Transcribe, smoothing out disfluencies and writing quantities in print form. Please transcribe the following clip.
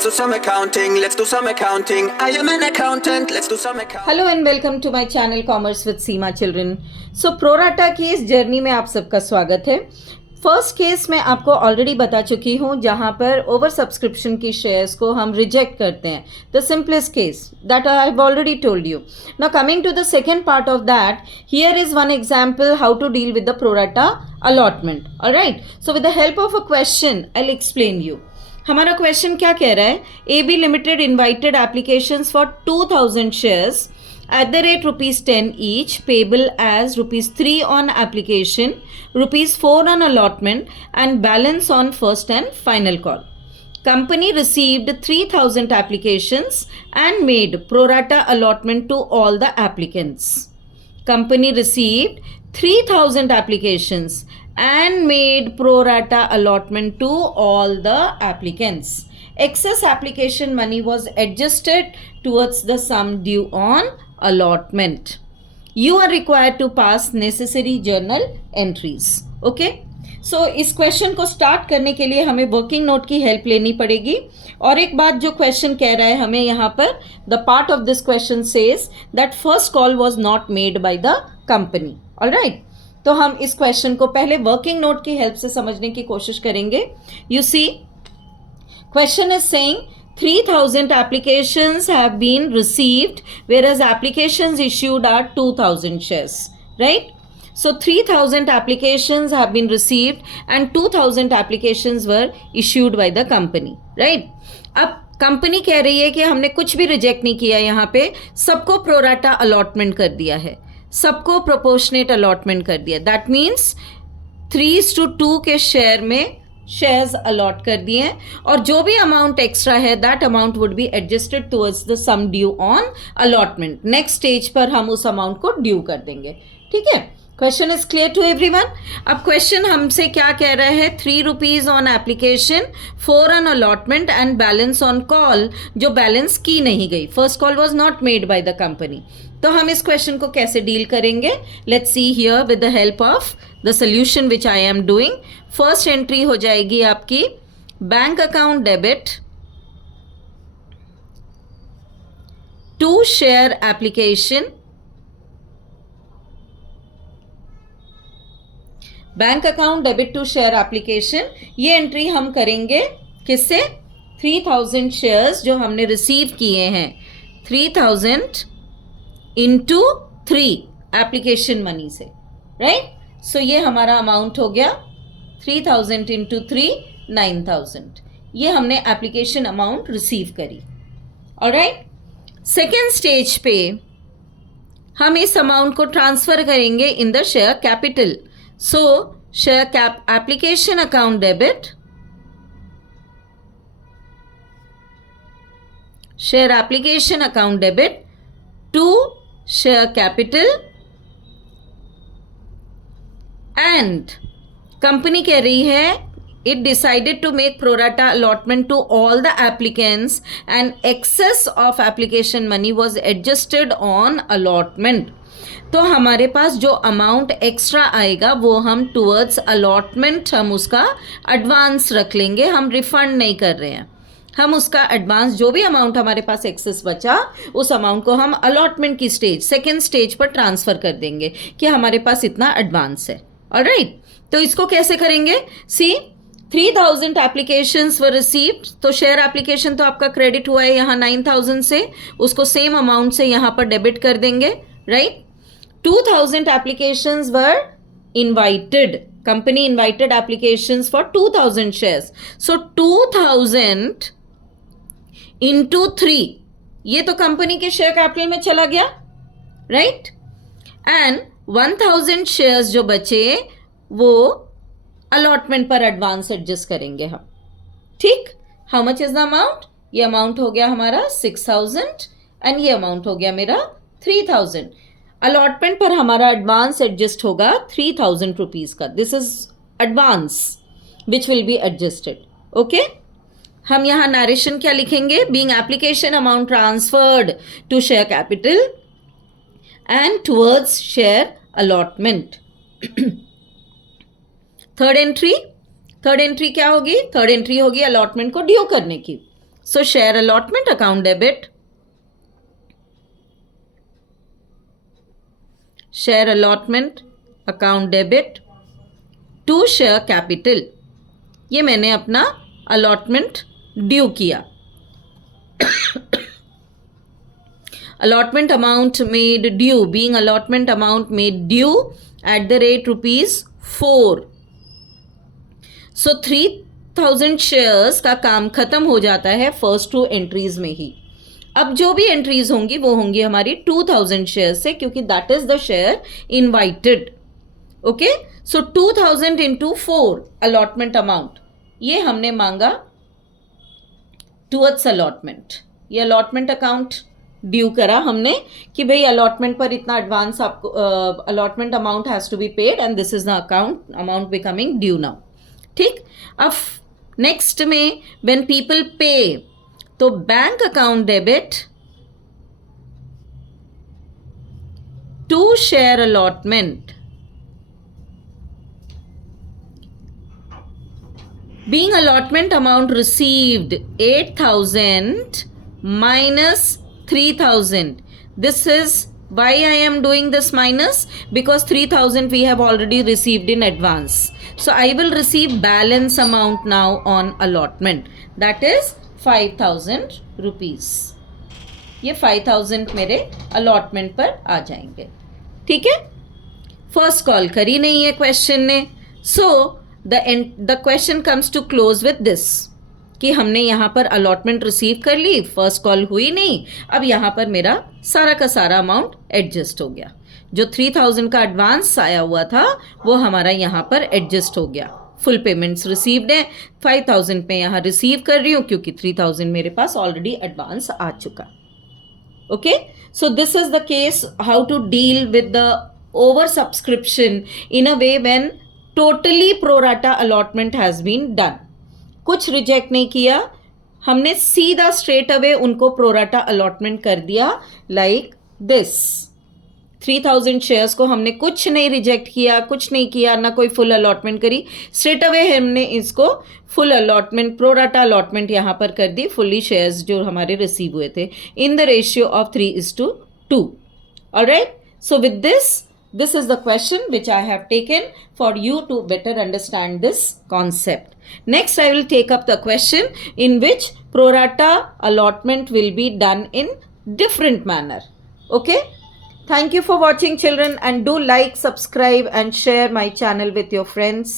let's do some accounting, let's do some accounting. I am an accountant, let's do some accounting. Hello and welcome to my channel commerce with Seema children. So pro rata की इस journey में आप सबका स्वागत है। First case मैं आपको already बता चुकी हूँ जहाँ पर ओवर सब्सक्रिप्शन की शेयर्स को हम रिजेक्ट करते हैं। The simplest case that I have already told you. Now coming to the second part of that, here is one example how to deal with the pro rata allotment. Alright, so with the help of a question I will explain you. हमारा question क्या कह रहा है? A B limited invited applications for 2000 shares at the rate rupees 10 each, payable as rupees 3 on application, rupees 4 on allotment, and balance on first and final call. Company received 3000 applications and made pro rata allotment to all the applicants. Company received 3000 applications and made pro rata allotment to all the applicants. Excess application money was adjusted towards the sum due on allotment. You are required to pass necessary journal entries. Okay? So इस question को start करने के लिए हमें working note की help लेनी पड़ेगी। और एक बात जो क्वेश्चन कह रहा है हमें यहाँ पर, the part of this question says that first call was not made by the company. Alright, तो हम इस क्वेश्चन को पहले वर्किंग नोट की हेल्प से समझने की कोशिश करेंगे। You see, question is saying 3000 applications have been received, whereas applications issued are 2000 shares, right? So 3000 applications have been received and 2000 applications were issued by the company, right? अब company कह रही है कि हमने कुछ भी रिजेक्ट नहीं किया, यहाँ पे सबको प्रोराटा अलॉटमेंट कर दिया है, सबको प्रोपोर्शनेट अलॉटमेंट कर दिया। दैट मीन्स 3:2 के शेयर में शेयर्स अलॉट कर दिए हैं और जो भी अमाउंट एक्स्ट्रा है that amount would be adjusted towards the sum due on allotment. Next stage पर हम उस अमाउंट को ड्यू कर देंगे। ठीक है, question is clear to everyone. अब क्वेश्चन हमसे क्या कह रहा है? 3 rupees on application, 4 on allotment and balance on call, जो बैलेंस की नहीं गई। First call was not made by the company. तो हम इस क्वेश्चन को कैसे डील करेंगे? Let's see here with the help of the solution which I am doing. First entry हो जाएगी आपकी bank account debit to share application, bank account debit to share application. ये एंट्री हम करेंगे किससे? 3000 शेयर्स जो हमने रिसीव किए हैं, 3000 इंटू 3 एप्लीकेशन मनी से, राइट? सो ये हमारा अमाउंट हो गया 3000 इंटू 3, 9000। ये हमने एप्लीकेशन अमाउंट रिसीव करी। ऑलराइट, सेकेंड स्टेज पे हम इस अमाउंट को ट्रांसफर करेंगे in the share capital. So share cap application account debit, share application account debit to share capital, and company कह रही है it decided to make pro rata allotment to all the applicants and excess of application money was adjusted on allotment. तो हमारे पास जो amount extra आएगा वो हम towards allotment, हम उसका एडवांस रख लेंगे। हम रिफंड नहीं कर रहे हैं, हम उसका एडवांस, जो भी अमाउंट हमारे पास एक्सेस बचा उस अमाउंट को हम अलॉटमेंट की स्टेज, सेकेंड स्टेज पर ट्रांसफर कर देंगे कि हमारे पास इतना एडवांस है। ऑलराइट, तो इसको कैसे करेंगे? सी, 3000 एप्लीकेशंस वर रिसीव्ड, तो शेयर एप्लीकेशन तो आपका क्रेडिट हुआ है यहाँ 9000 से, उसको सेम अमाउंट से यहाँ पर डेबिट कर देंगे, right? 2000 applications were invited, company invited applications for 2000 shares. So 2000 into 3, ये तो कंपनी के शेयर कैपिटल में चला गया, राइट? एंड 1000 शेयर्स जो बचे वो अलॉटमेंट पर एडवांस एडजस्ट करेंगे हम। ठीक, how much is the amount? ये अमाउंट हो गया हमारा 6000 एंड ये अमाउंट हो गया मेरा 3000। अलॉटमेंट पर हमारा एडवांस एडजस्ट होगा 3000 रुपीज का। This is advance which will be adjusted. Okay, हम यहाँ नरेशन क्या लिखेंगे? Being application amount transferred to share capital and towards share allotment. Third entry क्या होगी? थर्ड एंट्री होगी अलॉटमेंट को ड्यू करने की। So share allotment account debit. Share allotment account debit to share capital. ये मैंने अपना allotment ड्यू किया. Allotment amount made due, being allotment amount made due at the rate ₹4. So 3000 shares का काम खत्म हो जाता है फर्स्ट 2 एंट्रीज में ही. अब जो भी एंट्रीज होंगी वो होंगी हमारी 2000 शेयर से, क्योंकि that is the share invited. Okay, so 2000 into 4 allotment amount, ये हमने मांगा टुवर्ड्स अलॉटमेंट. ये अलॉटमेंट अकाउंट ड्यू करा हमने कि भाई अलॉटमेंट पर इतना एडवांस आपको allotment amount has to be paid and this is the account amount becoming due now. ठीक, अब नेक्स्ट में व्हेन पीपल पे, तो bank account debit to share allotment. Being allotment amount received 8,000 minus 3,000. This is why I am doing this minus, because 3,000 we have already received in advance. So I will receive balance amount now on allotment. That is 5,000 rupees. ये 5,000 मेरे allotment पर आ जाएंगे. ठीक है, first call करी नहीं है question ने. So the question comes to close with this कि हमने यहाँ पर अलॉटमेंट रिसीव कर ली, फर्स्ट कॉल हुई नहीं, अब यहाँ पर मेरा सारा का सारा अमाउंट एडजस्ट हो गया. जो 3000 का एडवांस आया हुआ था वो हमारा यहाँ पर एडजस्ट हो गया. फुल पेमेंट्स रिसीव्ड है, 5000 पे यहाँ रिसीव कर रही हूँ क्योंकि 3000 मेरे पास ऑलरेडी एडवांस आ चुका. Okay, so this is the case how to deal with the oversubscription in a way when totally pro rata allotment has been done. कुछ रिजेक्ट नहीं किया हमने, सीधा स्ट्रेट अवे उनको प्रोराटा अलॉटमेंट कर दिया लाइक दिस. 3000 शेयर्स को हमने कुछ नहीं रिजेक्ट किया, कुछ नहीं किया, ना कोई फुल अलॉटमेंट करी, स्ट्रेट अवे हमने इसको फुल अलॉटमेंट प्रोराटा अलॉटमेंट यहाँ पर कर दी. फुल्ली शेयर्स जो हमारे रिसीव हुए थे in the ratio of 3:2. Alright, so with this is the question which I have taken for you to better understand this concept. Next, I will take up the question in which prorata allotment will be done in different manner. Okay? Thank you for watching, children, and do like, subscribe and share my channel with your friends.